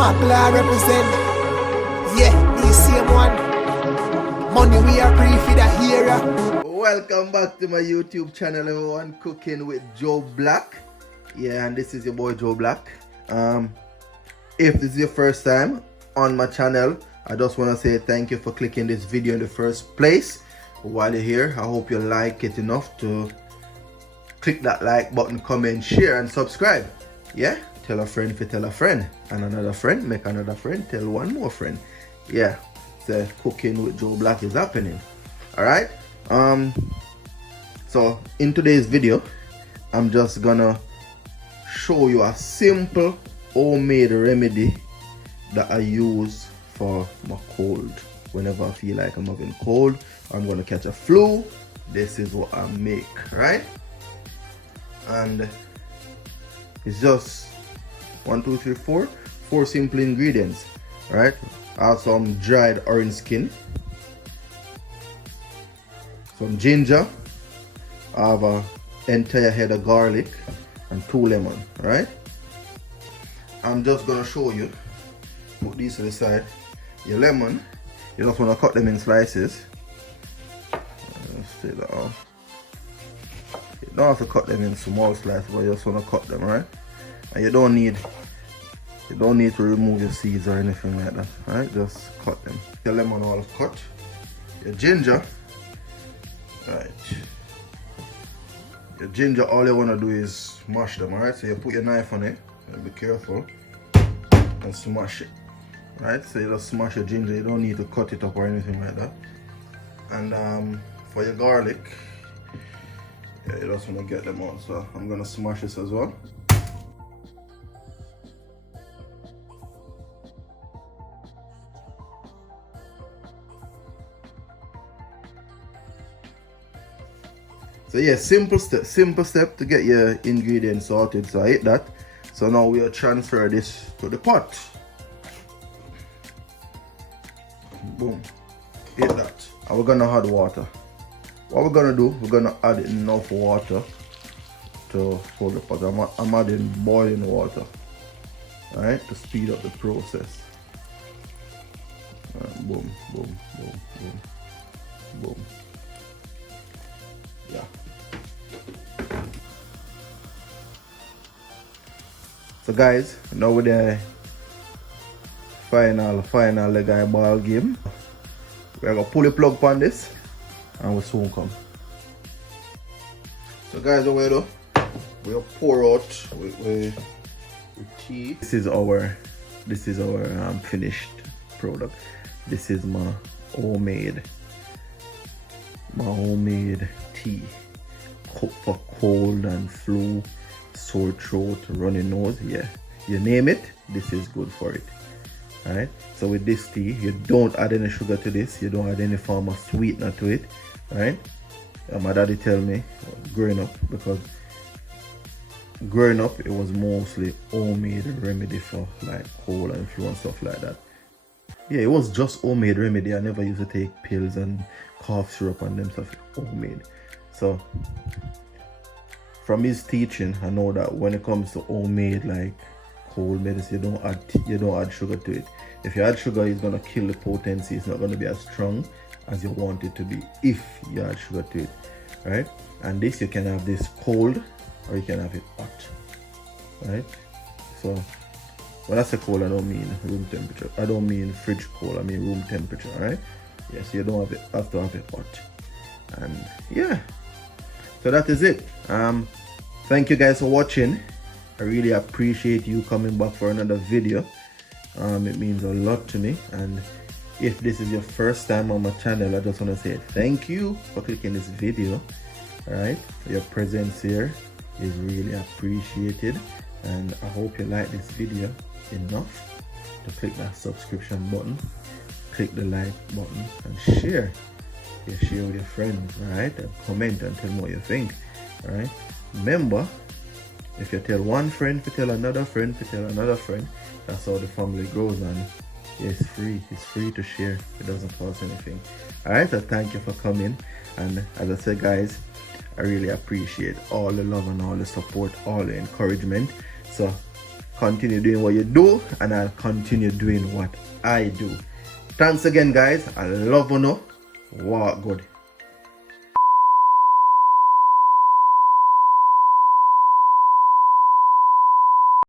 Markla represent. Yeah, the same one. Money we are free for the hero. Welcome back to my YouTube channel, everyone. Cooking with JoeBlack. Yeah, and this is your boy JoeBlack. If this is your first time on my channel, I just want to say thank you for clicking this video in the first place. While you're here, I hope you like it enough to click that like button, comment, share, and subscribe. Yeah, tell a friend if you tell a friend, and another friend, make another friend, tell one more friend. Yeah, so cooking with JoeBlack is happening. All right. So in today's video, I'm just gonna show you a simple homemade remedy that I use for my cold. Whenever I feel like I'm having cold or I'm gonna catch a flu, this is what I make, right? And it's just 4 simple ingredients, right? I have some dried orange skin, some ginger, I have an entire head of garlic, and 2 lemon, right? I'm just gonna show you. Put these to the side. Your lemon, you just want to cut them in slices. Let's take that off. You don't have to cut them in small slices, but you just want to cut them, right? And you don't need to remove your seeds or anything like that, right? Just cut them. Your lemon all cut. Your ginger, right? Your ginger, all you want to do is mash them, alright? So you put your knife on it, and be careful, and smash it, right? So you just smash your ginger, you don't need to cut it up or anything like that. And for your garlic, yeah, you just want to get them out. So I'm gonna smash this as well. So yeah, simple step to get your ingredients sorted. So I hit that. So now we'll transfer this to the pot. Boom. Hit that. And we're gonna add water. What we're gonna do, we're gonna add enough water to hold the pot. I'm adding boiling water, alright, to speed up the process. Boom, boom, boom, boom, boom. Yeah. So guys, now with the final leg of ball game, we're gonna pull the plug on this and we'll soon come. So guys, what we do, we'll pour out with tea. This is our finished product. This is my homemade tea, for cold and flu, sore throat, runny nose. Yeah, you name it, this is good for it. Alright, so with this tea, you don't add any sugar to this, you don't add any form of sweetener to it. Alright, my daddy tell me growing up, because growing up it was mostly homemade remedy for like cold and flu and stuff like that. Yeah, it was just homemade remedy. I never used to take pills and cough syrup and them stuff. Homemade. So from his teaching, I know that when it comes to homemade like cold medicine, you don't add sugar to it. If you add sugar, it's gonna kill the potency. It's not gonna be as strong as you want it to be if you add sugar to it. Right? And this, you can have this cold or you can have it hot. Right? So when I say cold, I don't mean room temperature. I don't mean fridge cold, I mean room temperature, right? Yes, so you don't have to have it hot. And yeah, so that is it. Thank you guys for watching. I really appreciate you coming back for another video. It means a lot to me. And if this is your first time on my channel, I just want to say thank you for clicking this video. Alright, your presence here is really appreciated, and I hope you like this video enough to click that subscription button, click the like button, and share. Yeah, share with your friends, right? And comment and tell me what you think. Alright, remember, if you tell one friend, if you tell another friend, if you tell another friend, that's how the family grows. And yeah, it's free to share. It doesn't cost anything. Alright, so thank you for coming. And as I said, guys, I really appreciate all the love and all the support, all the encouragement. So continue doing what you do, and I'll continue doing what I do. Thanks again, guys. I love you. Walk good.